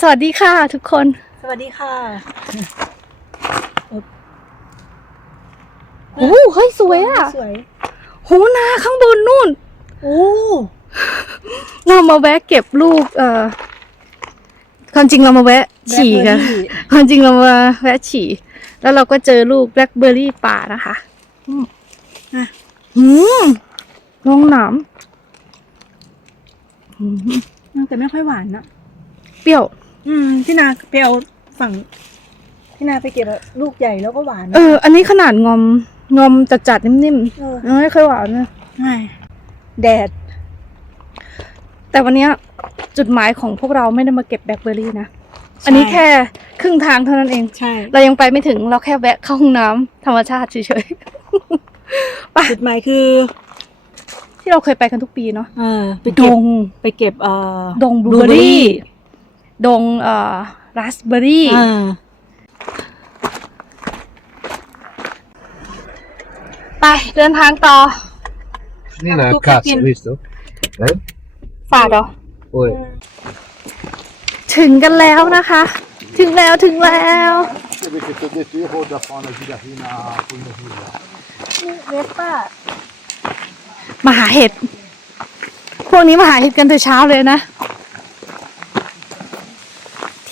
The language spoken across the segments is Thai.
สวัสดีค่ะทุกคน สวัสดีค่ะโอ้เฮ้ยสวยอะสวยโหนาข้างบนนู่น โอ้ เรามาแวะเก็บลูก เอ่อความจริงเรามาแวะฉี่กันความจริงเรามาแวะฉี่ แล้วเราก็เจอลูกแบล็คเบอร์รี่ป่านะคะอืมอะอืมลงหนามอืมแต่ไม่ค่อยหวานนะเปรี้ยว อืมพี่นาไปเอาฝั่ง พี่นาไปเก็บอะลูกใหญ่แล้วก็หวานเออ อันนี้ขนาดงอม งอมจัดๆนิ่มเออๆไม่ค่อยหวานนะใช่แดด แต่วันเนี้ยจุดหมายของพวกเราไม่ได้มาเก็บแบล็คเบอร์รี่นะ อันนี้แค่ครึ่งทางเท่านั้นเอง ใช่เรายังไปไม่ถึงเราแค่แวะเข้าห้องน้ำธรรมชาติเฉยๆไปจุดหมายคือที่เราเคยไปกันทุกปีเนาะเออไปดเก็บง ไปเก็บเอ่อดงบลูเบอร์รี่ ดงเอ่อราสเบอร์รี่อ่าไปเดินทางต่อ Nina, cazzo, visto? Eh? ฝาดเหรอ Poi. ถึงกันแล้วนะคะ ถึงแล้วถึงแล้ว Perché ti ho detto io vado a fare una giratina con mia figlia. เวสป้ามาหาเห็ด พวกนี้มาหาเห็ดกันแต่เช้าเลยนะ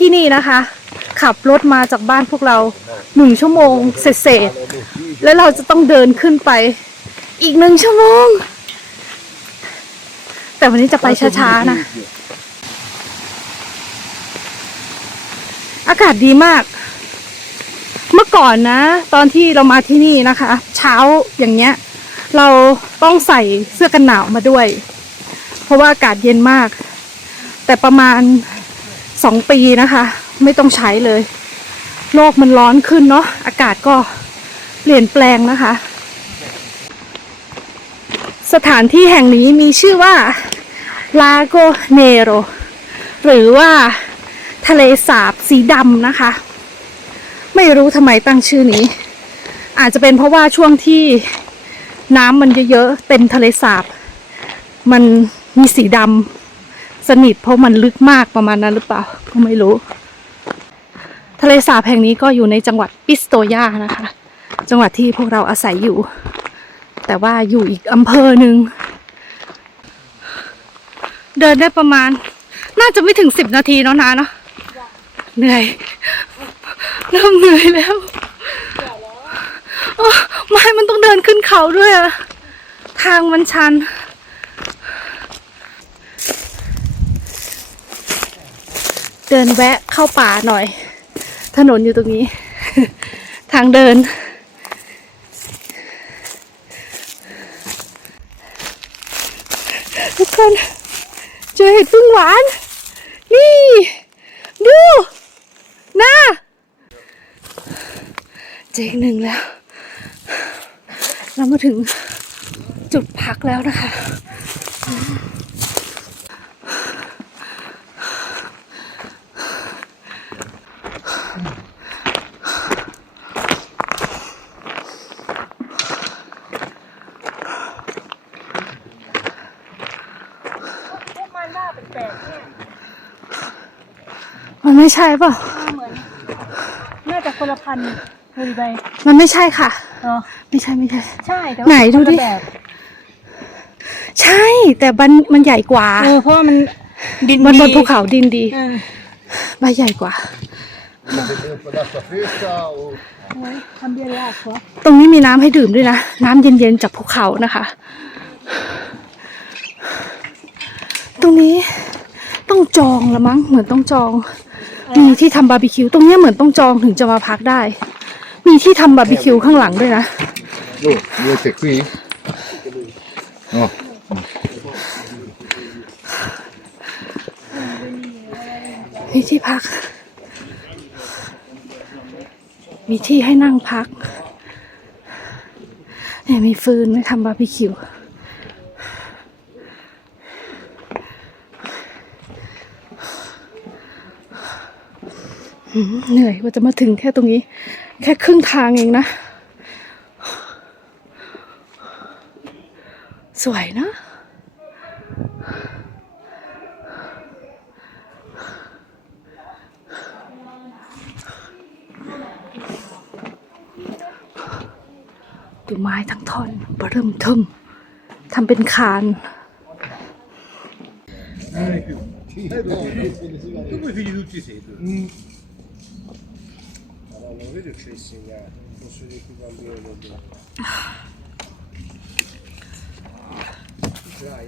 ที่นี่นะคะ ขับรถมาจากบ้านพวกเราหนึ่งชั่วโมงเศษๆแล้วเราจะต้องเดินขึ้นไป อีกหนึ่งชั่วโมง แต่วันนี้จะไปช้าๆนะ อากาศดีมาก เมื่อก่อนนะ ตอนที่เรามาที่นี่นะคะ เช้าอย่างเงี้ย เราต้องใส่เสื้อกันหนาวมาด้วย เพราะว่าอากาศเย็นมาก แต่ประมาณ สองปีนะคะ ไม่ต้องใช้เลย โลกมันร้อนขึ้นเนาะอากาศก็เปลี่ยนแปลงนะคะ สถานที่แห่งนี้มีชื่อว่าลาโกเนโรหรือว่าทะเลสาบสีดำนะคะ ไม่รู้ทำไมตั้งชื่อนี้ อาจจะเป็นเพราะว่าช่วงที่น้ำมันเยอะๆเต็มทะเลสาบ มันมีสีดำ สนิทเพราะมันลึกมากประมาณนั้นหรือเปล่า ก็ไม่รู้ ทะเลสาบแห่งนี้ก็อยู่ในจังหวัดปิสโตยานะคะ จังหวัดที่พวกเราอาศัยอยู่ แต่ว่าอยู่อีกอำเภอหนึ่งเดินได้ประมาณ น่าจะไม่ถึงสิบนาทีแล้วนะเนาะเหนื่อยเริ่มเหนื่อยแล้วไม่มันต้องเดินขึ้นเขาด้วยอะทางมันชัน เดินแวะเข้าป่าหน่อย ถนนอยู่ตรงนี้ ทางเดิน ทุกคนเจอเห็ดพึ่งหวาน นี่ ดูน่าเจออีกหนึ่งแล้ว เรามาถึงจุดพักแล้วนะคะ พวกมันหน้าแปลกๆเนี่ย มัน ไม่ใช่เปล่าเหมือนน่าจะคนละพันธุ์เลยไปมันไม่ใช่ค่ะเออไม่ใช่ไม่ใช่ ใช่แต่ไหนว่าดูดิคนละแบบใช่ แต่มันมันใหญ่กว่า เออเพราะว่ามันดินมันบนดีภูเขาดินดีเออใบใหญ่กว่า Avete un pedazzo fresca o... โอ้ยทำเบียร์ยากเหรอตรงนี้มีน้ำให้ดื่มด้วยนะ น้ำเย็นๆจากภูเขานะคะ ตรงนี้ต้องจองละมั้งเหมือนต้องจอง มีที่ทำบาร์บีคิวตรงเนี้ยเหมือนต้องจองถึงจะมาพักได้ มีที่ทำบาร์บีคิวข้างหลังด้วยนะ Oh, vedete qui? No. มีที่พัก มีที่ให้นั่งพักเนี่ยมีฟืนไว้ทำบาร์บีคิว เหนื่อยว่าจะมาถึงแค่ตรงนี้ แค่ครึ่งทางเองนะ สวยนะดูไม้ทั้งท่อนเเริ่มทึมทำเป็นคาน Dove figli tutti i sedi? Madonna, vedi che ci hai insegnato, posso dire che bambino del Dai,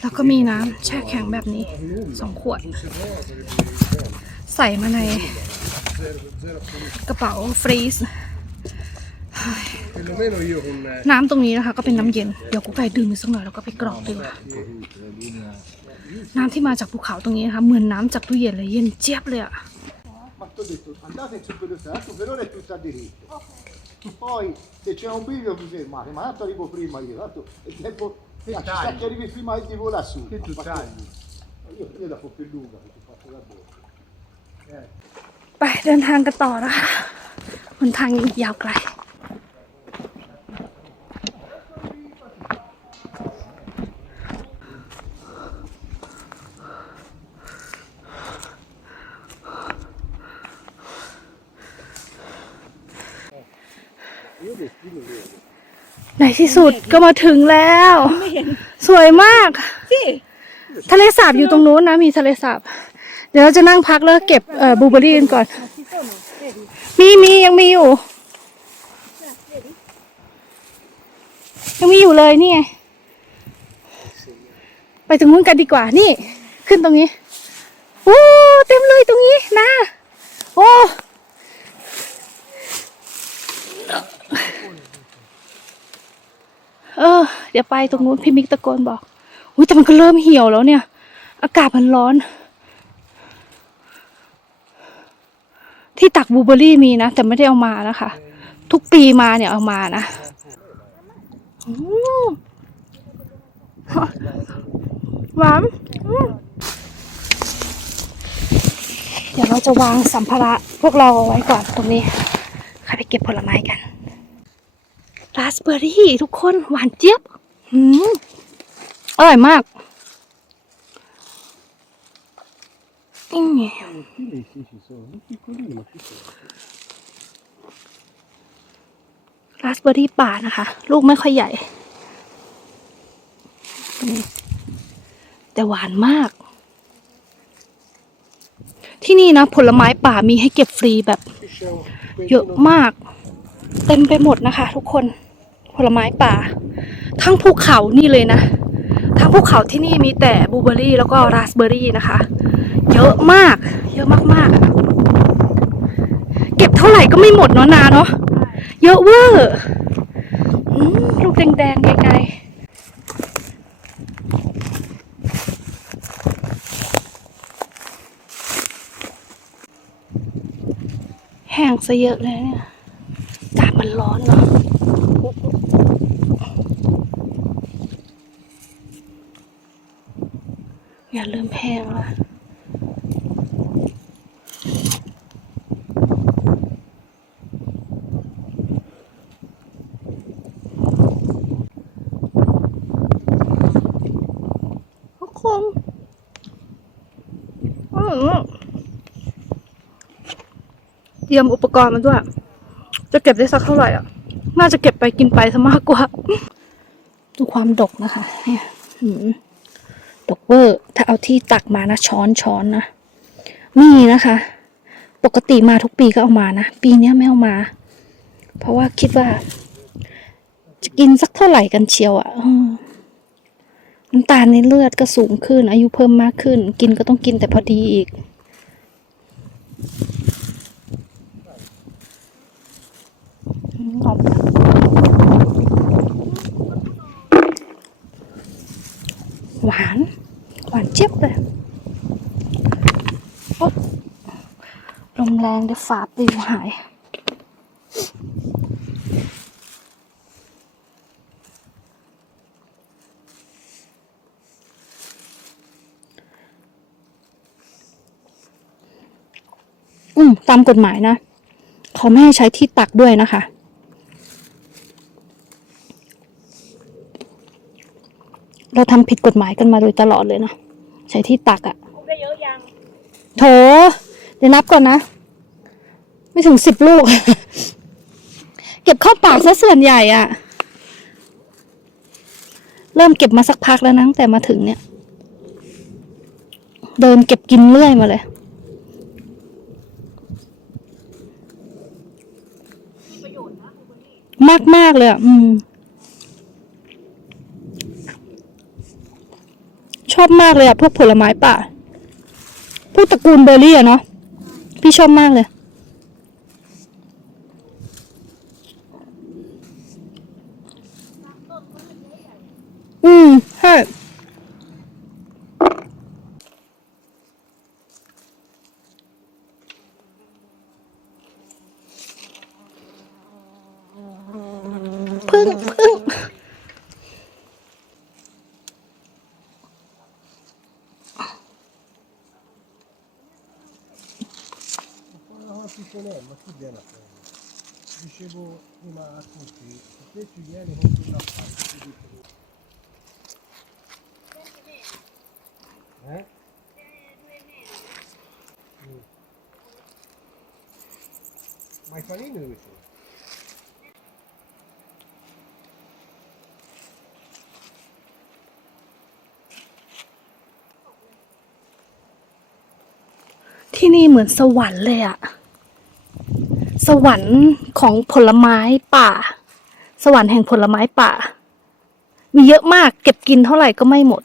แล้วก็มีน้ำแช่แข็งแบบนี้สองขวด ใส่มาในกระเป๋าฟรีซ perlomeno io con eh, น้ำตรงนี้นะคะก็เป็นน้ำเย็น เดี๋ยวกูไก่ดื่มอีกสักหน่อยแล้วก็ไปกรอกดีกว่าน้ำที่มาจากภูเขาตรงนี้นะคะเหมือนน้ำจากตู้เย็นเลยเย็นเจี๊ยบเลยอะ Ma ti ho detto, andate in superficie, tanto per ora è tutta a diritto. Poi se c'è un bivio vi fermate, ma tanto arrivo prima io, tanto il tempo ah, ci sta che arrivi prima e ti vola su. che tu Ma tagli. Io, io la fo più lunga perché faccio da bocca. ไปเดินทางกันต่อนะคะหนทางยังอีกยาวไกล ที่สุดก็มาถึงแล้ว ไม่เห็นสวยมาก สิทะเลสาบอยู่ตรงนู้นนะ มีทะเลสาบ เดี๋ยวเราจะนั่งพักแล้วเก็บเอ่อบลูเบอร์รี่กันก่อน มีมียังมีอยู่ ยังมีอยู่เลยนี่ไง ไปตรงนู้นกันดีกว่า นี่ ขึ้นตรงนี้โอ้เต็มเลยตรงนี้นะ โอ้ เออ เดี๋ยวไปตรงนู้นพี่มิกตะโกนบอก อุ้ยแต่มันก็เริ่มเหี่ยวแล้วเนี่ย อากาศมันร้อน ที่ตักบลูเบอร์รี่มีนะ แต่ไม่ได้เอามานะคะ ทุกปีมาเนี่ยเอามานะอืมหวานอืมเดี๋ยวเราจะวางสัมภาระพวกเราเอาไว้ก่อนตรงนี้ใครไปเก็บผลไม้กัน ราสเบอร์รี่ทุกคนหวานเจี๊ยบอืมอร่อยมากราสเบอร์รี่ป่านะคะ ลูกไม่ค่อยใหญ่ แต่หวานมาก ที่นี่นะ ผลไม้ป่ามีให้เก็บฟรีแบบ เยอะมาก เต็มไปหมดนะคะทุกคน ผลไม้ป่า ทั้งภูเขานี่เลยนะ ทั้งภูเขาที่นี่มีแต่บลูเบอรี่แล้วก็ราสเบอรี่นะคะ เยอะมาก เยอะมากๆเก็บเท่าไหร่ก็ไม่หมดเนาะนาเนาะเยอะเวอร์ลูกแดงๆไกลๆแห้งซะเยอะเลยเนี่ยอากาศมันร้อนเนาะ อย่าลืมแห้งละทุกคนอืมเตรียมอุปกรณ์มาด้วย จะเก็บได้สักเท่าไหร่อะ น่าจะเก็บไปกินไปซะมากกว่า ดูความดกนะคะ เนี่ยหืมดก เวอร์ถ้าเอาที่ตักมานะช้อนช้อนนะมีนะคะ ปกติมาทุกปีก็เอามานะ ปีนี้ไม่เอามา เพราะว่าคิดว่า จะกินสักเท่าไหร่กันเชียวอะ่ะน้ำตาลในเลือดก็สูงขึ้น อายุเพิ่มมากขึ้น กินก็ต้องกินแต่พอดีอีกอืมหอมจังหวาน หวานเจี๊ยบเลยโอ๊ะลม แรงเดี๋ยวฝาปลิวหาย อืม ตามกฎหมายนะ เขาไม่ให้ใช้ที่ตักด้วยนะคะเราทำผิดกฎหมายกันมาโดยตลอดเลยนะ ใช้ที่ตักอะ่ะได้เยอะยังโถเดี๋ยวนับก่อนนะ ไม่ถึงสิบลูก เก็บเข้าปากซะส่วนใหญ่อะเริ่มเก็บมาสักพักแล้วนะตั้งแต่มาถึงเนี่ย เดินเก็บกินเรื่อยมาเลย มากมากเลยอะ อืม ชอบมากเลยอะ พวกผลไม้ป่า พวกตระกูลเบอร์รี่อะเนาะ พี่ชอบมากเลย อืมใช่พึ่งพึ่ง Non ci sono, ma tu vieni a prendere. Dicevo prima a tutti, se ci vieni con quella parte, ti dico. Eh? Mm. Ma i panini dove sono? ที่นี่เหมือนสวรรค์เลยอะ สวรรค์ของผลไม้ป่า สวรรค์แห่งผลไม้ป่า มีเยอะมากเก็บกินเท่าไหร่ก็ไม่หมด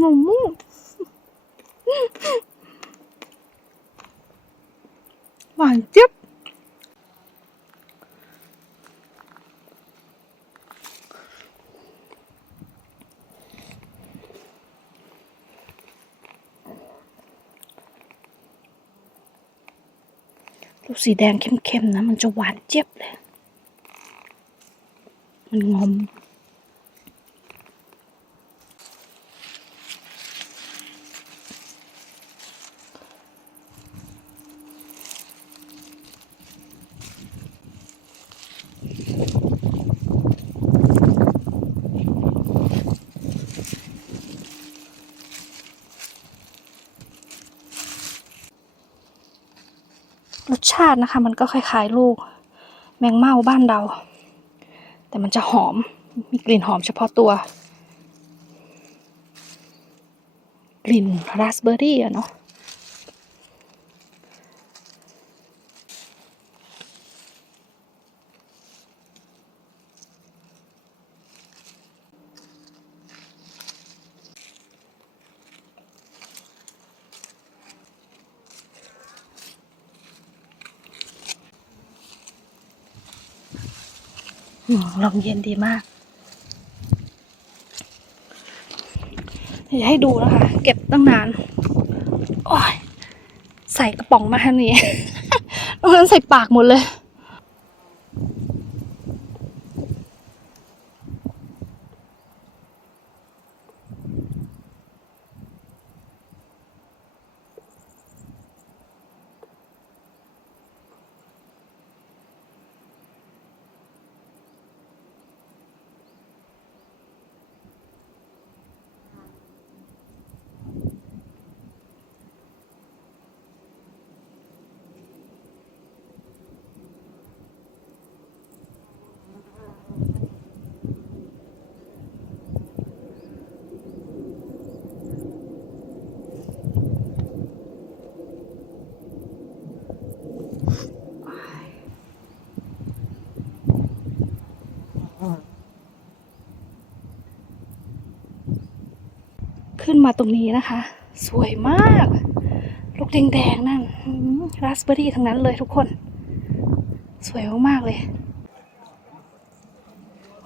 งงมูหวานเจี๊ยบูสีแดงเข้มๆนะ มันจะหวานเจี๊ยบเลย มันงอม รสชาตินะคะ มันก็คล้ายๆลูก แมงเม่าบ้านเรา แต่มันจะหอม มีกลิ่นหอมเฉพาะตัว กลิ่นราสเบอร์รี่อะเนาะ ลมเย็นดีมากเดี๋ยวให้ดูนะคะ เก็บตั้งนาน โอ้ย ใส่กระป๋องมาทันนี้ ตรงนั้นใส่ปากหมดเลย ขึ้นมาตรงนี้นะคะ สวยมาก ลูกแดงๆนั่นราสเบอร์รี่ทั้งนั้นเลยทุกคน สวยมากๆเลย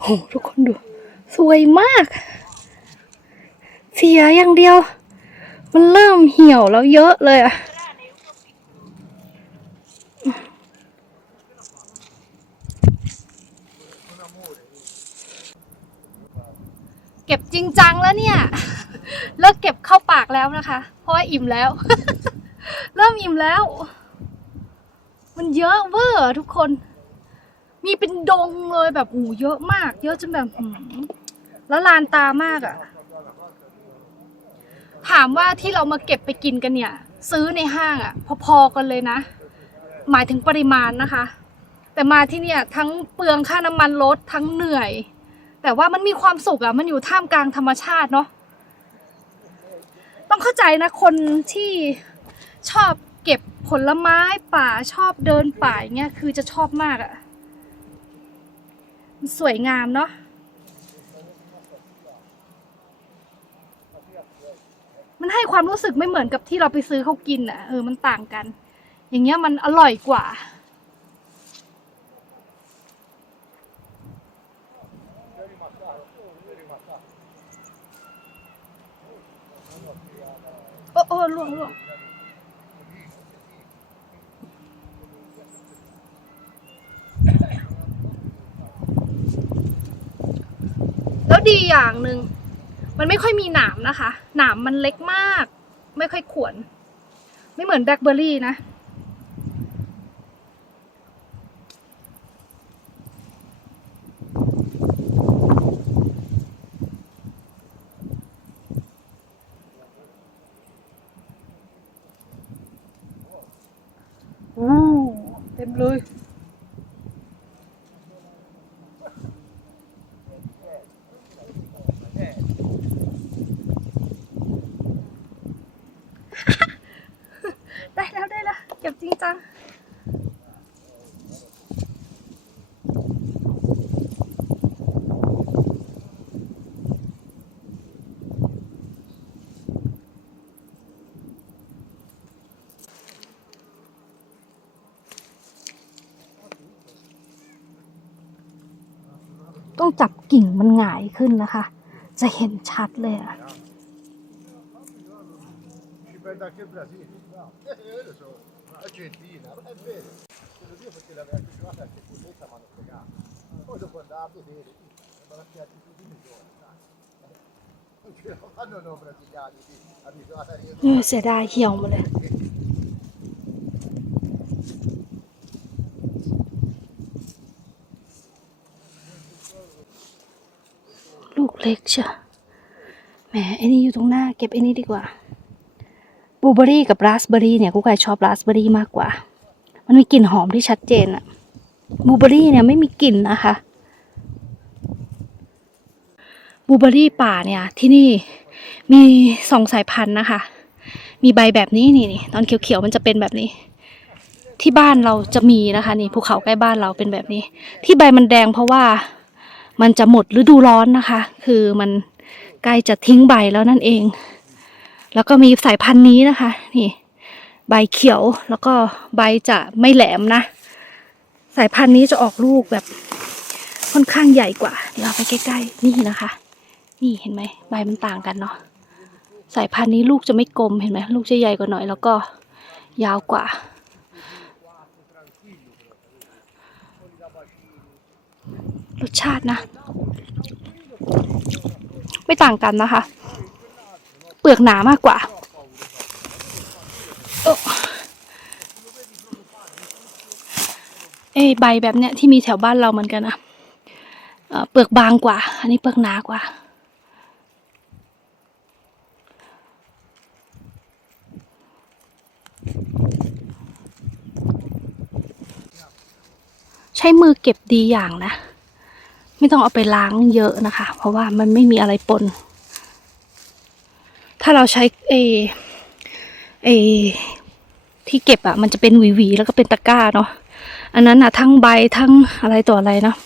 โหทุกคนดู สวยมาก เสียอย่างเดียว มันเริ่มเหี่ยวแล้วเยอะเลยอะเก็บจริงจังแล้วเนี่ย เลิกเก็บเข้าปากแล้วนะคะ เพราะว่าอิ่มแล้ว เริ่มอิ่มแล้ว มันเยอะเวอร์ทุกคน มีเป็นดงเลยแบบโอ้โหเยอะมาก เยอะจนแบบแล้วลานตามากอะ่ะ ถามว่าที่เรามาเก็บไปกินกันเนี่ย ซื้อในห้างอะ่ะ พอๆกันเลยนะ หมายถึงปริมาณนะคะ แต่มาที่เนี่ย ทั้งเปลืองค่าน้ำมันรถทั้งเหนื่อย แต่ว่ามันมีความสุขอะ่ะ มันอยู่ท่ามกลางธรรมชาติเนาะ ต้องเข้าใจนะคนที่ชอบเก็บผลไม้ป่าชอบเดินป่าอย่างเงี้ยคือจะชอบมากอะ่ะมันสวยงามเนาะมันให้ความรู้สึกไม่เหมือนกับที่เราไปซื้อเขากินอะเออมันต่างกัน อย่างเงี้ยมันอร่อยกว่า อ้โอ้ล่วงล่วงแล้วดีอย่างหนึ่งมันไม่ค่อยมีหนามนะคะ หนามมันเล็กมาก ไม่ค่อยขวน ไม่เหมือนแบล็คเบอร์รี่นะ โอ้เต็มเลย ได้แล้วได้แล้วเก็บจริงจัง ต้องจับกิ่งมันหงายขึ้นนะคะ จะเห็นชัดเลยอะเสียดายเหี่ยวมาเลย เล็กเชียวแหมไอ้นี่อยู่ตรงหน้าเก็บไอ้นี่ดีกว่าบลูเบอรี่กับราสเบอรี่เนี่ยกูไก่ชอบราสเบอรี่มากกว่า มันมีกลิ่นหอมที่ชัดเจนอะบลูเบอรี่เนี่ยไม่มีกลิ่นนะคะบลูเบอรี่ป่าเนี่ยที่นี่มีสองสายพันธุ์นะคะ มีใบแบบนี้นี่นี่ตอนเขียวๆมันจะเป็นแบบนี้ ที่บ้านเราจะมีนะคะ นี่ภูเขาใกล้บ้านเราเป็นแบบนี้ ที่ใบมันแดงเพราะว่า มันจะหมดฤดูร้อนนะคะ คือมันใกล้จะทิ้งใบแล้วนั่นเอง แล้วก็มีสายพันธุ์นี้นะคะ นี่ ใบเขียวแล้วก็ใบจะไม่แหลมนะ สายพันธุ์นี้จะออกลูกแบบค่อนข้างใหญ่กว่า เดี๋ยวเอาไปใกล้ๆนี่นะคะ นี่เห็นไหมใบมันต่างกันเนาะสายพันธุ์นี้ลูกจะไม่กลมเห็นไหมลูกจะใหญ่กว่าหน่อย แล้วก็ยาวกว่า รสชาตินะ ไม่ต่างกันนะคะ เปลือกหนามากกว่าเอ้อใบแบบเนี้ยที่มีแถวบ้านเราเหมือนกันนะเปลือกบางกว่า อันนี้เปลือกหนากว่า ใช้มือเก็บดีอย่างนะ ไม่ต้องเอาไปล้างเยอะนะคะ เพราะว่ามันไม่มีอะไรปน ถ้าเราใช้เอเอที่เก็บอะ่ะมันจะเป็นหวีๆแล้วก็เป็นตะกร้าเนาะอันนั้นอะ่ะทั้งใบทั้งอะไรต่ออะไรเนาะ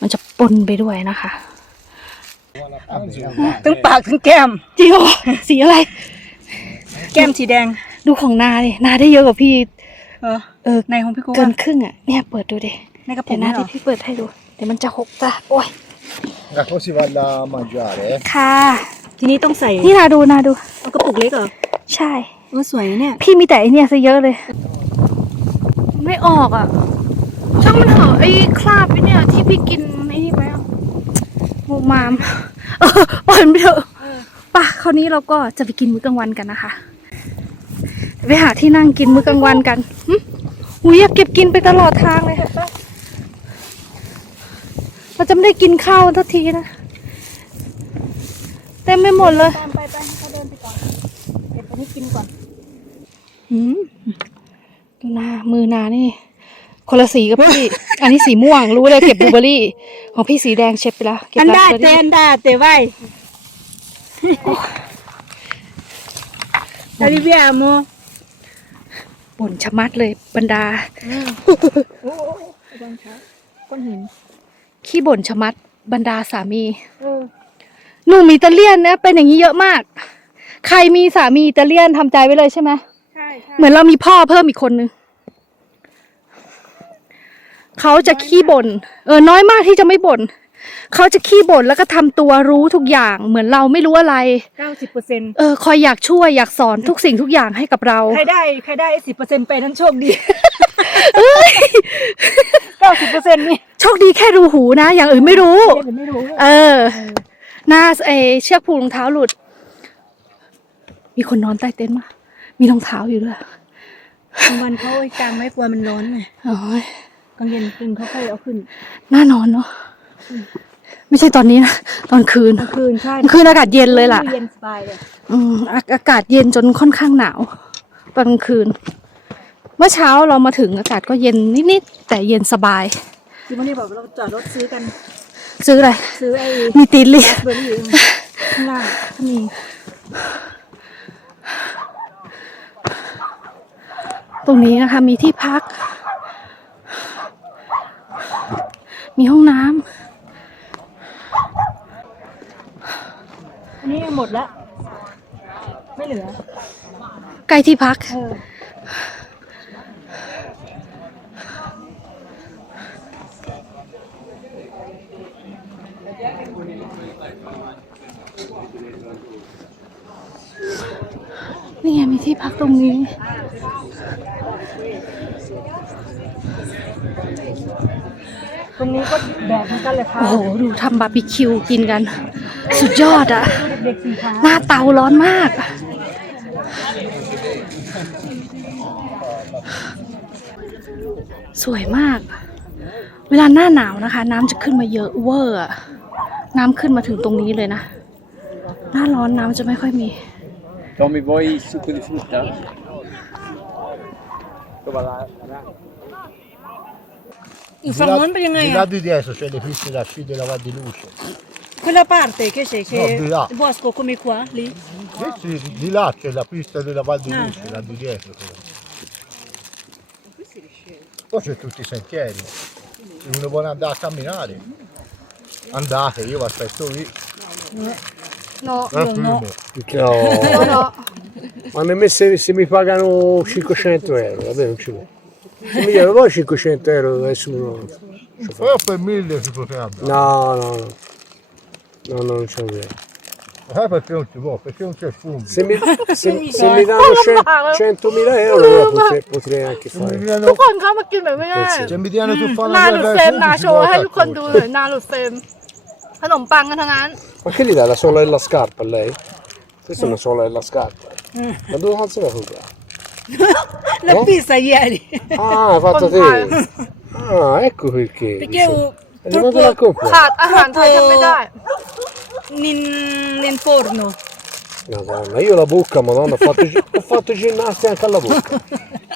มันจะปนไปด้วยนะคะทั้งปากทั้งแก้มจริงเหรอสีอะไร แก้มสีแดงดูของนาดินาได้เยอะกว่าพี่ เออเออในของพี่กูเกินอะครึ่งอะ่ะเนี่ยเปิดดูดิในกระปุเดี๋ยกวนะนี่เหรที่อพี่เปิดให้ดู เดี๋ยวมันจะหกจ้ะโอ้ย Da cosa si va a mangiare? eh? ค่ะ ทีนี้ต้องใส่นี่นาดูนาดู เอากระปุกเล็กเหรอใช่เออสวยเนี่ย พี่มีแต่ไอเนี่ยซะเยอะเลย ไม่ออกอะ ช่างมันเถอะไอ้คราบไอ้เนี่ย ที่พี่กินไอ้นี่ไปอะหมูมาม เออปล่อยมันไปเถอะป่ะคราวนี้เราก็จะไปกินมื้อกลางวันกันนะคะไปหาที่นั่งกินมื้อกลางวันกันหึอุ้ยอยากเก็บกินไปตลอดทางเลยค่ะ เราจะไม่ได้กินข้าวทักทีนะ เต็มไม่หมดเลยตามไปไปให้เขาเดินไปก่อนเก็บไปให้กินก่อนหืมดูหน้ามือนานี่ คนละสีกับพี่ อันนี้สีม่วงรู้เลยเก็บบลูเบอร์รี่ ของพี่สีแดงเช็ดไปแล้วเก็บอันราดาสเบอร์เตรี่อันดาเตไว้อาริเบียโมบ่นชะมัดเลยบรรดา โอ้บางช้าก้อนหิน ขี้บ่นชะมัดบรรดาสามีเออหนุ่มอิตาเลียนเนี่ยเป็นอย่างนี้เยอะมาก ใครมีสามีอิตาเลียนทำใจไว้เลยใช่ไหมใช่ใช่เหมือนเรามีพ่อเพิ่มอีกคนนึงเขาจะขี้บ่นเออน้อยมากที่จะไม่บ่นเขาจะขี้บ่นแล้วก็ทำตัวรู้ทุกอย่าง เหมือนเราไม่รู้อะไรเก้าสิบเปอร์เซ็นต์เออคอยอยากช่วยอยากสอนทุกสิ่งทุกอย่างให้กับเราใครได้ใครได้สิบเปอร์เซ็นต์ไปนั้นโชคดีเก้าสิบเปอร์เซ็นต์นี่ โชคดีแค่รูหูนะ อย่างอื่นไม่รู้เดี๋ยวไม่รู้เออ หน้าเออเชือกผูกรองเท้าหลุด มีคนนอนใต้เต็นท์มา มีรองเท้าอยู่ด้วยกลางวันเขาไอ้กลางไว้กลัวมันร้อนไงโอ้ยกลางเย็นคืนเขาค่อยเอาขึ้นน่านอนเนาะ ไม่ใช่ตอนนี้นะ ตอนคืน กลางคืนใช่กลางคืนอากาศเย็นเลยล่ะ เย็นสบายเลย อืมอาอากาศเย็นจนค่อนข้างหนาวตอนกลางคืน เมื่อเช้าเรามาถึงอากาศก็เย็นนิดๆแต่เย็นสบาย ที่วันนี้บอกเราจอดรถซื้อกัน ซื้ออะไร ซื้อไอ้มีตีนเลียราสเบอร์รี่ข้างล่างก็มีตรงนี้นะคะมีที่พัก มีห้องน้ำอันนี้หมดแล้ว ไม่เหลือ ใกล้ที่พัก เออ นี่ไงมีที่พักตรงนี้ ตรงนี้ก็แดดเหมือนกันเลยค่ะโอ้โห ดูทำบาร์บีคิวกินกัน สุดยอดอะเด็กสีขาหน้าเตาร้อนมาก สวยมาก เวลาหน้าหนาวนะคะ น้ำจะขึ้นมาเยอะเวอร์อะ น้ำขึ้นมาถึงตรงนี้เลยนะ หน้าร้อนน้ำจะไม่ค่อยมี Tommy, vuoi il succo di frutta? Dove la, อีกฝั่งนู้นเป็นยังไง Di อ่ะ là di dietro c'è le piste da sci della Val di Luce. quella parte che c'è che No, di là. il bosco come qua lì Sì, sì, di là c'è la pista della Val di Ah. Luce, là di dietro. quella. Poi c'è tutti i sentieri. Se uno vuole andare a camminare, andate, io vi aspetto lì. No, Eh, primo. No, ma nemmeno se, se mi pagano 500 euro, vabbè non ci vedo. Se mi chiedono poi 500 euro nessuno. Però per mille si poteva andare. No, no, no. No, no, non ce l'ho. Eh, perché non si può? Perché non c'è il fumo. Se mi, se, se mi danno 100, 100.000 euro allora potrei, potrei anche Se mi fare. ทุก diano, คนเข้ามากินแบบไม่ง่าย se mi diano tu fare หน้า la หลุด guerra เฟร ai มนา funghi, โช si ว์ può ให้ทุกคนดู accorgere. เลยหน้าหลุดเฟรม ขนมปังกันทั้งนั้น Ma che gli dai la sola della scarpa a lei? Questa è una sola della scarpa. Ma dove cazzo l'hai comprata? la No? pizza ieri Ah, hai fatto te. Ah, ecco perché. perché ho E dove te la troppo compri? ขาดอาหารไทยทำไม่ได้ in, nel forno Madonna, io la bocca, madonna, ho fatto, gi- ho fatto ginnastica anche alla bocca.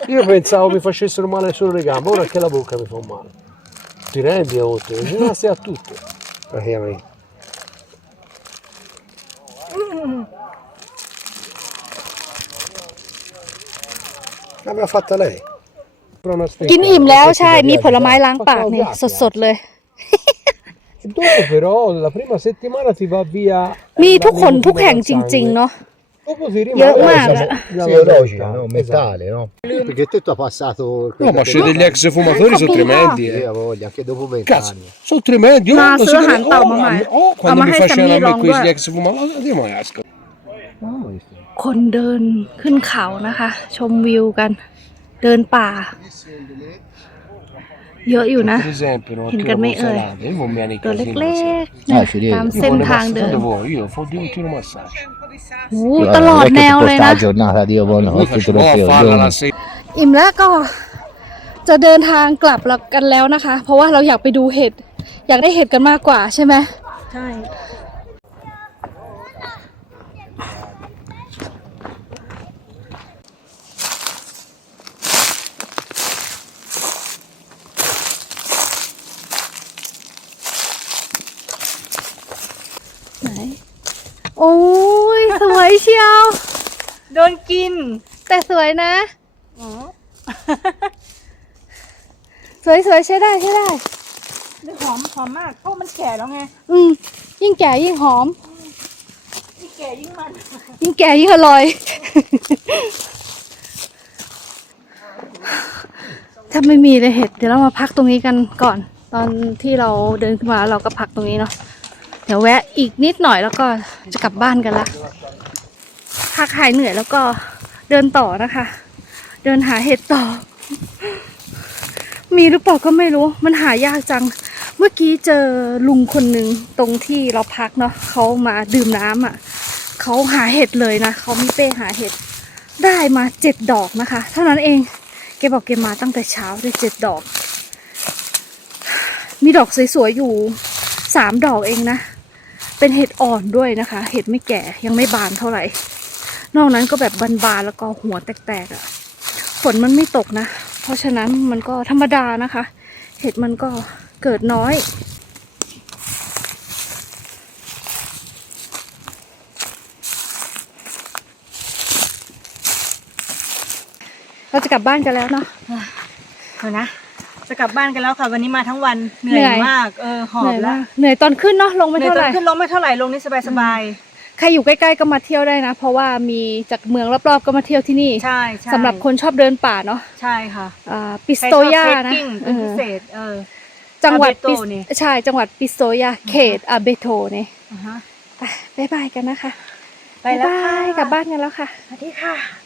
Io pensavo mi facessero male solo le gambe, ora anche la bocca mi fa male. Ti rendi a oltre? Ginnastica a tutto, Praticamente. L'aveva fatta lei. Però una กิน stecca, อิ่มแล้ว questi ใช่ dei มี viaggi ผลไม้ là. ล้างปากเนี่ย Fatta สดๆเลย E dopo però la prima settimana ti va via มีทุกคน la ทุกแห่งจ sangue. ริง ๆ เนาะ Dopo si rimane เยอะมาก siamo- อะ siamo Sì, in logica, realtà, no? esatto. Mentale, no? Perché te tu hai passato... No, ma c'è degli ex fumatori, sono tremendi, Sì, eh. ha voglia, anche dopo Cazzo, vent'anni. sono tremendi. Io Ma non solo si vede- Hanta, oh, ma mai. oh, quando Ma mi hai facevano a me Sammy questi Long, ex fumatori, io ma esco. คนเดินขึ้นเขานะคะ ชมวิวกัน เดินป่า เยอะอยู่นะ Per esempio, no, In tiro Carme- salate, io non mi hanno i ตัว casini. เล็กๆอ่านะ ci riesco. ตาม Io เส้น voglio ทางเดิน passare voi, io fo- io tiro massaggio. โอ้โหตลอดแนวเลยนะ giornata Dio buono, Lui faccio oh, farla la sera. อิ่มแล้วก็จะเดินทางกลับแล้วกันแล้วนะคะ เพราะว่าเราอยากไปดูเห็ด อยากได้เห็ดกันมากกว่าใช่ไหมใช่ โอ้ยสวยเชียว โดนกินแต่สวยนะ อ๋อสวยสวยใช้ได้ใช้ได้ได้หอมหอมมากเพราะมันแก่แล้วไงอืมยิ่งแก่ยิ่งหอม ยิ่งแก่ยิ่งมันยิ่งแก่ยิ่งอร่อย ถ้าไม่มีเลยเห็ดเดี๋ยวเรามาพักตรงนี้กันก่อน ตอนที่เราเดินขึ้นมาเราก็พักตรงนี้เนาะเดี๋ยวแวะอีกนิดหน่อยแล้วก็จะกลับบ้านกันละพักหายเหนื่อยแล้วก็เดินต่อนะคะ เดินหาเห็ดต่อ มีหรือเปล่าก็ไม่รู้ มันหายากจัง เมื่อกี้เจอลุงคนหนึ่งตรงที่เราพักเนาะเขามาดื่มน้ำอะเขาหาเห็ดเลยนะเขามีเป้หาเห็ดได้มาเจ็ดดอกนะคะ เท่านั้นเองแกบอกแกมาตั้งแต่เช้าได้เจ็ดดอก มีดอกสวยๆอยู่สามดอกเองนะ เป็นเห็ดอ่อนด้วยนะคะ เห็ดไม่แก่ยังไม่บานเท่าไหร่ นอกนั้นก็แบบบานๆแล้วก็หัวแตกๆอะ่ะฝนมันไม่ตกนะ เพราะฉะนั้นมันก็ธรรมดานะคะ เห็ดมันก็เกิดน้อยเราจะกลับบ้านกันแล้วเนาะเดี๋ยวนะ จะกลับบ้านกันแล้วค่ะ วันนี้มาทั้งวันเหนื่เหนื่ออยยมากเออหอเหบนื่อยแล้มาวกเหนื่อยตอนขึ้นเนาะลงไม่เหนื่อยเท่าตไหอนร่ ขึ้นลงไม่เท่าไหร่ลงนี่สบายสบายใครอยู่ใกล้ๆก็มาเที่ยวได้นะ เพราะว่ามีจากเมืองรอบๆก็มาเที่ยวที่นี่ใช่ใช่สำหรับคนชอบเดินป่าเนาะใช่ค่ะอ่าปิสใครชโตอบยาเทรคนะกิ้งเอเป็นอพิเศษเออ จังหวัดอาเบโตปิสนี่ ใช่จังหวัดปิสโตยาเขตอาเบโตเนี่ยอ่าฮะไปบ๊ายบายกันนะคะไปแล้วบ๊ายบายค่ะกลับบ้านกันแล้วค่ะ สวัสดีค่ะ